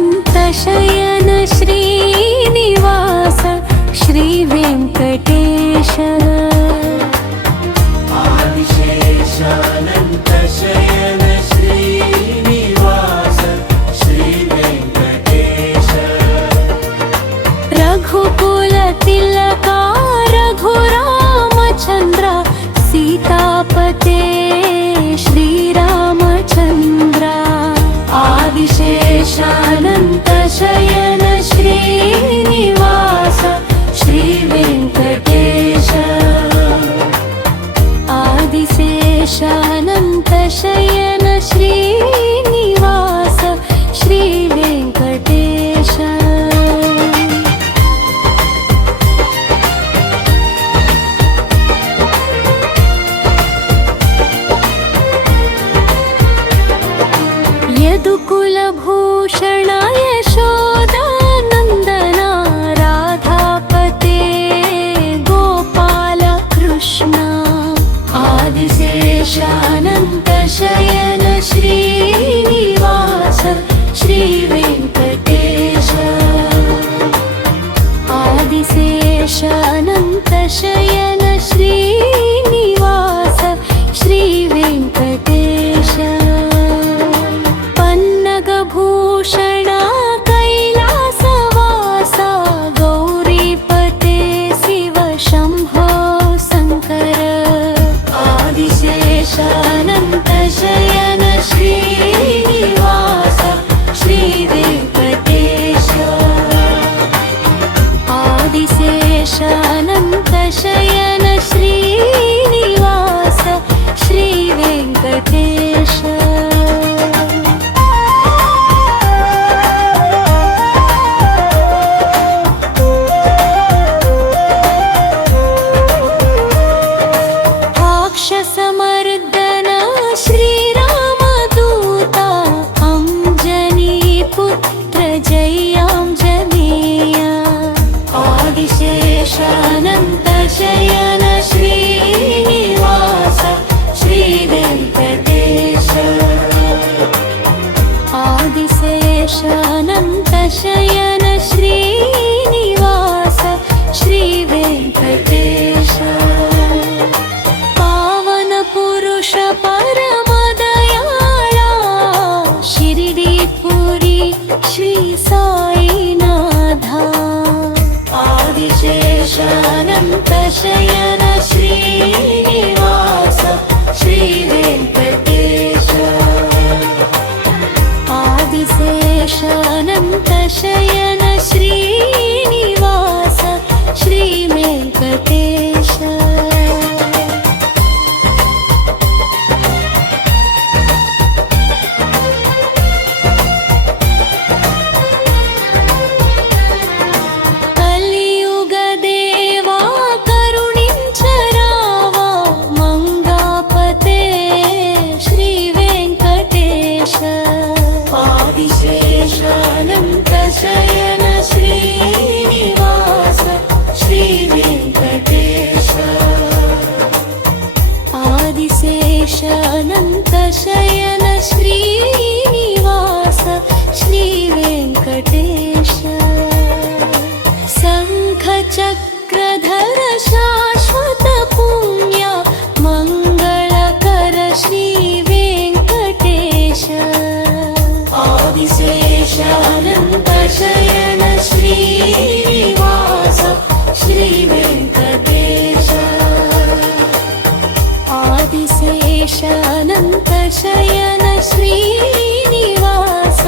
आदिशेषानन्तशयन श्रीनिवास श्रीवेङ्कटेश आदिशेषानन्तशयन श्रीनिवास श्रीवेङ्कटेश रघुकुलतिलका रघुरामचन्द्र सीतापते श्रीरामचन्द्र आदिशेषानन्तशयन श्रीनिवास श्रीवेङ्कटेश आदिशेषानन्तशयन श्रीनिवास श्रीवेङ्कटेश यदुकुलभूषण यशोदानन्दना राधापते गोपाल कृष्ण आदिशेषानन्तशयन श्रीनिवास श्रीवेङ्कटेश आदिशेषानन्तशयन श्रीनिवास श्रीवेङ्कटेश भूषण कैलासवासा गौरीपते शिव शम्भो शङ्कर आदिशेषानन्तशयन श्रीनिवास श्रीवेङ्कटेश आदिशेषानन्तशयन श्रीनिवास श्रीवेङ्कटेश समर्दन श्रीरामदूता अंजनीपुत्र जयाञ्जनेय आदिशेषानन्तशयन श्रीनिवास श्रीवेङ्कटेश आदिशेषानन्तशयन श्रीनिवास श्रीवेङ्कटेश पुरुष परमदयाळा शिरडीपुरी श्री साईनाथा आदिशेषानन्तशयन श्रीनिवास श्रीवेङ्कटेश आदिशेषानन्तशयन श्रीनिवास श्रीवेङ्कटेश आदिशेषानन्तशयन श्रीनिवास श्रीवेङ्कटेश आदिशेषानन्तशयन श्रीनिवास श्रीवेङ्कटेश शङ्खचक्रधर शाश्वत पुण्य मङ्गलकर श्रीवेङ्कटेश आदिशेषानन्तशयन श्रीनिवास श्रीवेङ्कटेश आदिशेषानन्तशयन श्रीनिवास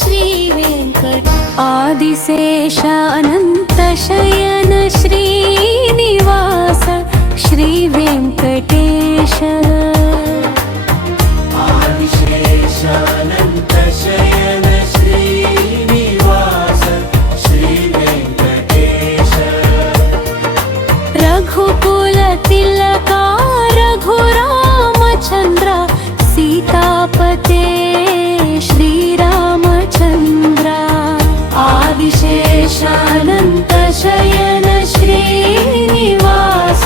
श्रीवेङ्कटेश आदिशेषानन्तशयन श्रीनिवास श्रीवेङ्कटेश आदिशेषानन्तशयन श्रीनिवास श्रीवेङ्कटेश रघुकुलतिलका रघुरामचन्द्र सीतापते श्रीरामचन्द्र आदिशेषानन्तशयन श्रीनिवास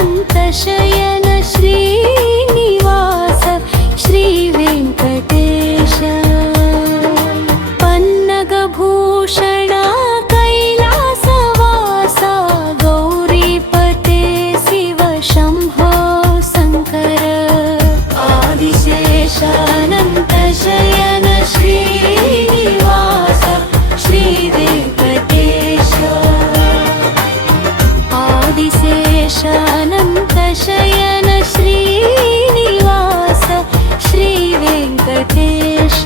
आदिशेषानन्तशयन श्रीनिवास श्रीवेङ्कटेश पन्नगभूषण कैलासवासा गौरीपते शिव शम्भो शङ्कर आदिशेषानन्तशयन श्रीनिवास श्रीवेङ्कटेश आदिशेषानन्तशयन श्रीनिवास श्रीवेङ्कटेश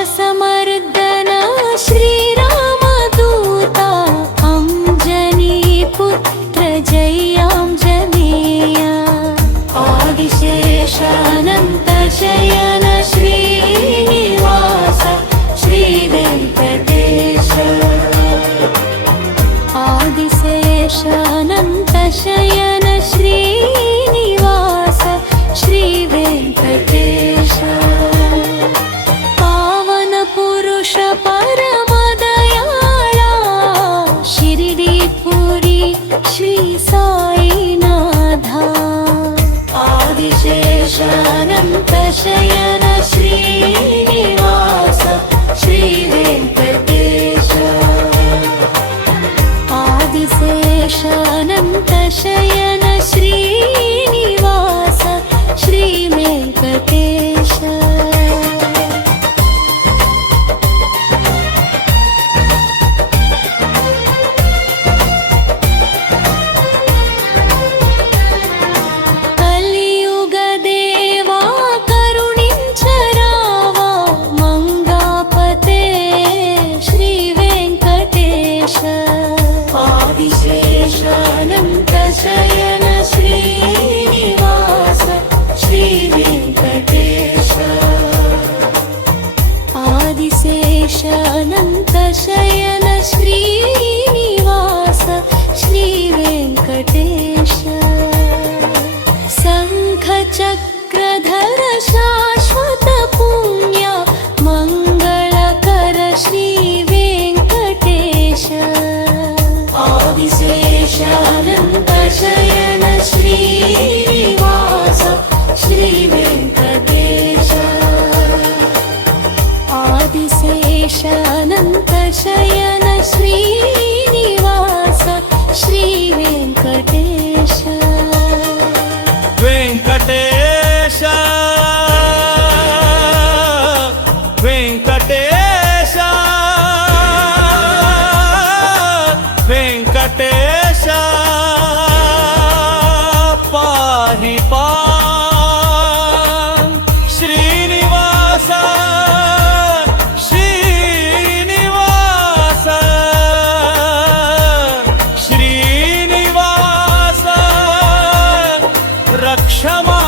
राक्षसमर्दन श्रीरामदूता अञ्जनीपुत्र जयाञ्जनेय आदिशेषानन्तशयन श्रीनिवास श्रीवेङ्कटेश आदिशेषानन्तशयन श्रीनिवास श्रीवेङ्कटेश पावन पुरुष परमदयाळा शिरडीपुरी श्री साईनाथा आदिशेषानन्तशयन श्रीनिवास श्रीवेङ्कटेश आदिशेषानन्तशयन श्रीनिवास श्रीवेङ्कटेश కలియుగదేవా కరుణించరావా మంగాపతే శ్రీ వెంకటేశ ఆదిశేషానంతశయన శ్రీనివాస శ్రీ వెంకటేశ ఆదిశేషానంతశయన శ్రీనివాస శ్రీ వెంకటేశ शङ्खचक्रधर शाश्वत पुण्य मङ्गलकर श्रीवेङ्कटेश आदिशेषानन्तशयन श्रीनिवास श्रीवेङ्कटेश आदिशेषानन्तशयन श्रीनिवास श्रीवेङ्कटेश వెంకటేశ వెంకటేశ వెంకటేశ పాహి పాం శ్రీనివాస శ్రీనివాస శ్రీనివాస రక్షమా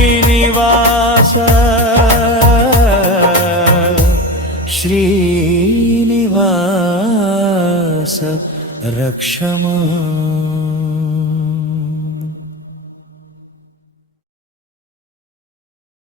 శ్రీనివాస శ్రీనివాస రక్షమా